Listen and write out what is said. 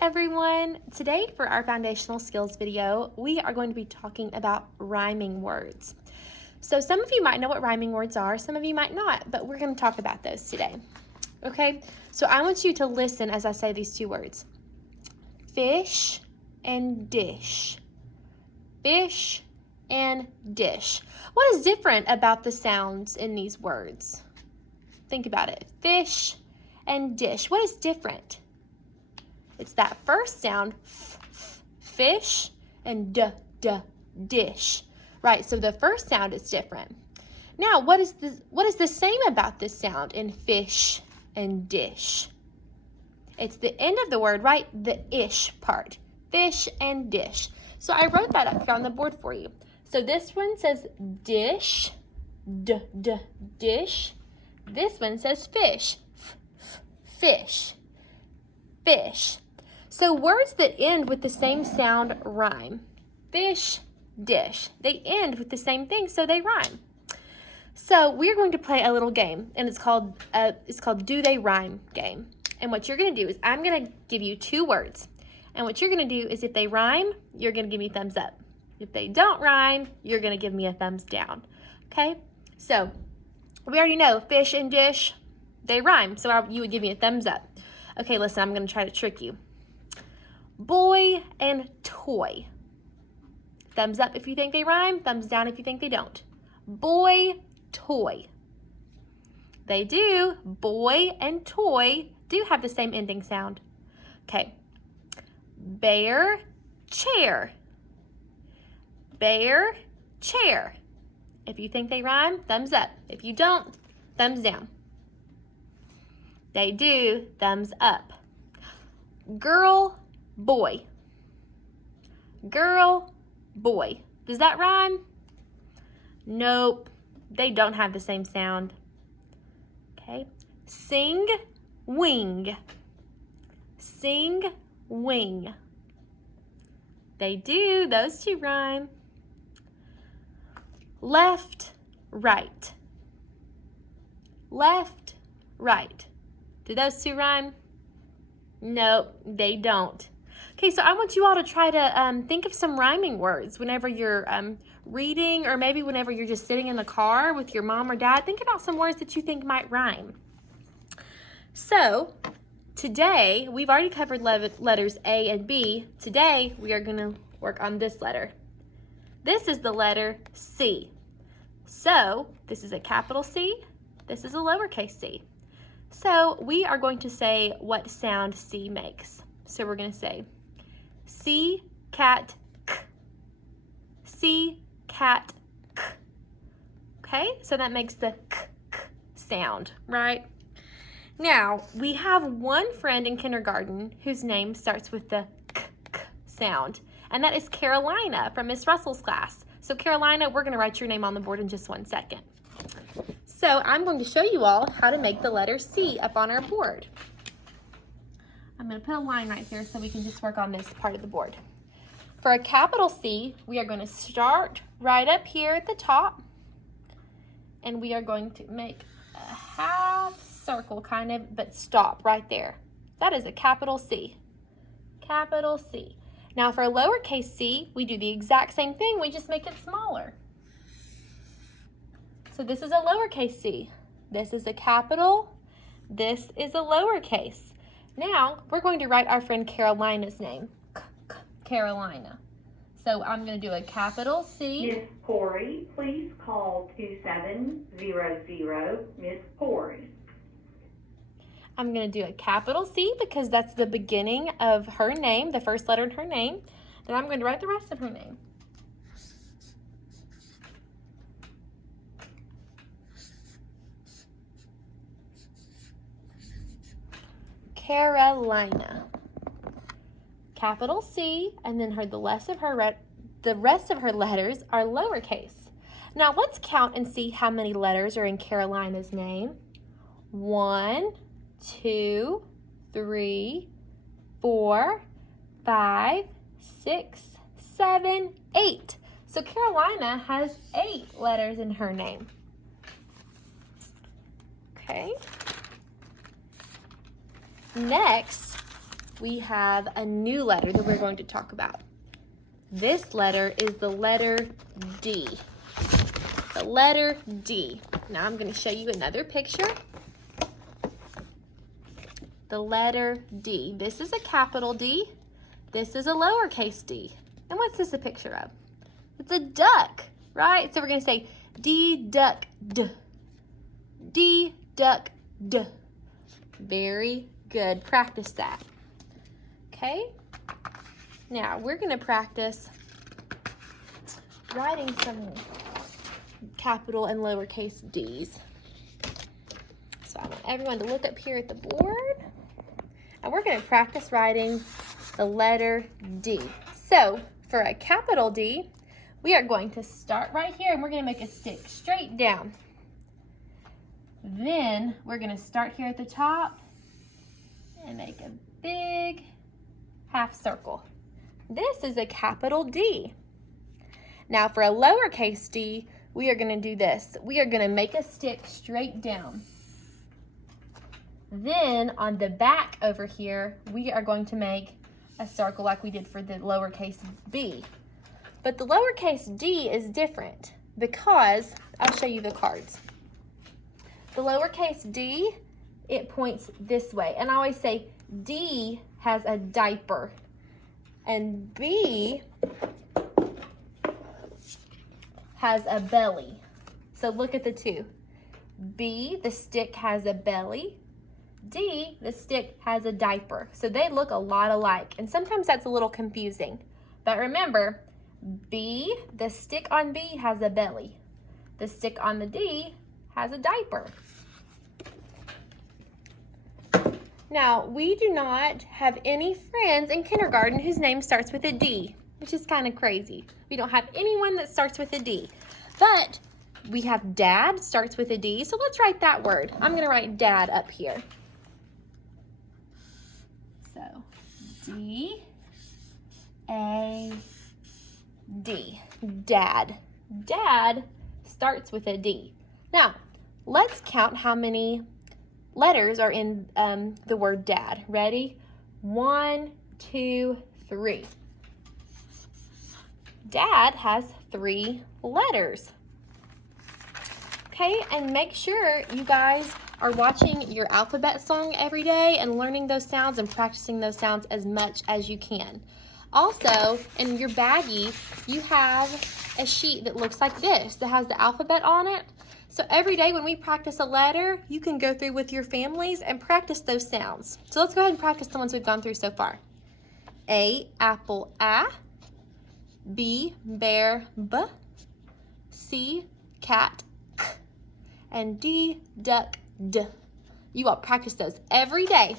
everyone! Today for our foundational skills video, we are going to be talking about rhyming words. So some of you might know what rhyming words are, some of you might not, but we're going to talk about those today. Okay, so I want you to listen as I say these two words. Fish and dish. Fish and dish. What is different about the sounds in these words? Think about it. Fish and dish. What is different? It's that first sound, fish, and dish. Right, so the first sound is different. Now, what is the same about this sound in fish and dish? It's the end of the word, right? The ish part. Fish and dish. So I wrote that up here on the board for you. So this one says dish, dish. This one says fish, fish, fish. So words that end with the same sound rhyme. Fish, dish. They end with the same thing, so they rhyme. So we're going to play a little game, and it's called Do They Rhyme game. And what you're going to do is I'm going to give you two words. And what you're going to do is if they rhyme, you're going to give me a thumbs up. If they don't rhyme, you're going to give me a thumbs down. Okay? So we already know fish and dish, they rhyme. So you would give me a thumbs up. Okay, listen, I'm going to try to trick you. Boy and toy. Thumbs up if you think they rhyme, thumbs down if you think they don't. Boy, toy. They do. Boy and toy do have the same ending sound. Okay. Bear, chair. Bear, chair. If you think they rhyme, thumbs up. If you don't, thumbs down. They do. Thumbs up. Girl, boy. Girl, boy. Does that rhyme? Nope. They don't have the same sound. Okay. Sing, wing. Sing, wing. They do. Those two rhyme. Left, right. Left, right. Do those two rhyme? Nope, they don't. Okay, so I want you all to try to think of some rhyming words whenever you're reading, or maybe whenever you're just sitting in the car with your mom or dad. Think about some words that you think might rhyme. So today, we've already covered letters A and B. Today, we are going to work on this letter. This is the letter C. So this is a capital C. This is a lowercase c. So we are going to say what sound C makes. So we're going to say C, cat, k. C, cat, k. Okay, so that makes the k sound, right? Now, we have one friend in kindergarten whose name starts with the k sound, and that is Carolina from Miss Russell's class. So Carolina, we're going to write your name on the board in just 1 second. So I'm going to show you all how to make the letter C up on our board. I'm going to put a line right here so we can just work on this part of the board. For a capital C, we are going to start right up here at the top, and we are going to make a half circle kind of, but stop right there. That is a capital C. Capital C. Now for a lowercase c, we do the exact same thing, we just make it smaller. So this is a lowercase c. This is a capital. This is a lowercase. Now we're going to write our friend Carolina's name. Carolina. So I'm going to do a capital C. Miss Pori, please call 2700 Miss Pori. I'm going to do a capital C because that's the beginning of her name, the first letter in her name. Then I'm going to write the rest of her name. Carolina. Capital C, and then the rest of her letters are lowercase. Now let's count and see how many letters are in Carolina's name. 1, 2, 3, 4, 5, 6, 7, 8. So Carolina has 8 letters in her name. Okay. Next, we have a new letter that we're going to talk about. This letter is the letter D. The letter D. Now I'm going to show you another picture. The letter D. This is a capital D. This is a lowercase d. And what's this a picture of? It's a duck, right? So we're going to say D, duck, d. D, duck, d. Very good. Practice that. Okay? Now, we're going to practice writing some capital and lowercase d's. So I want everyone to look up here at the board. And we're going to practice writing the letter D. So, for a capital D, we are going to start right here and we're going to make a stick straight down. Then, we're going to start here at the top and make a big half circle. This is a capital D. Now, for a lowercase d, we are going to do this. We are going to make a stick straight down. Then, on the back over here, we are going to make a circle like we did for the lowercase b. But the lowercase d is different because, I'll show you the cards. The lowercase d, it points this way. And I always say D has a diaper and B has a belly. So look at the two. B, the stick has a belly. D, the stick has a diaper. So they look a lot alike. And sometimes that's a little confusing. But remember, B, the stick on B has a belly. The stick on the D has a diaper. Now, we do not have any friends in kindergarten whose name starts with a D, which is kind of crazy. We don't have anyone that starts with a D. But we have dad starts with a D, so let's write that word. I'm going to write dad up here. So, D, A, D. Dad. Dad starts with a D. Now, let's count how many letters are in the word dad. Ready? 1, 2, 3. Dad has 3 letters. Okay, and make sure you guys are watching your alphabet song every day and learning those sounds and practicing those sounds as much as you can. Also, in your baggie, you have a sheet that looks like this that has the alphabet on it. So every day when we practice a letter, you can go through with your families and practice those sounds. So let's go ahead and practice the ones we've gone through so far. A, apple, A. B, bear, B. C, cat, K. And D, duck, D. You all practice those every day.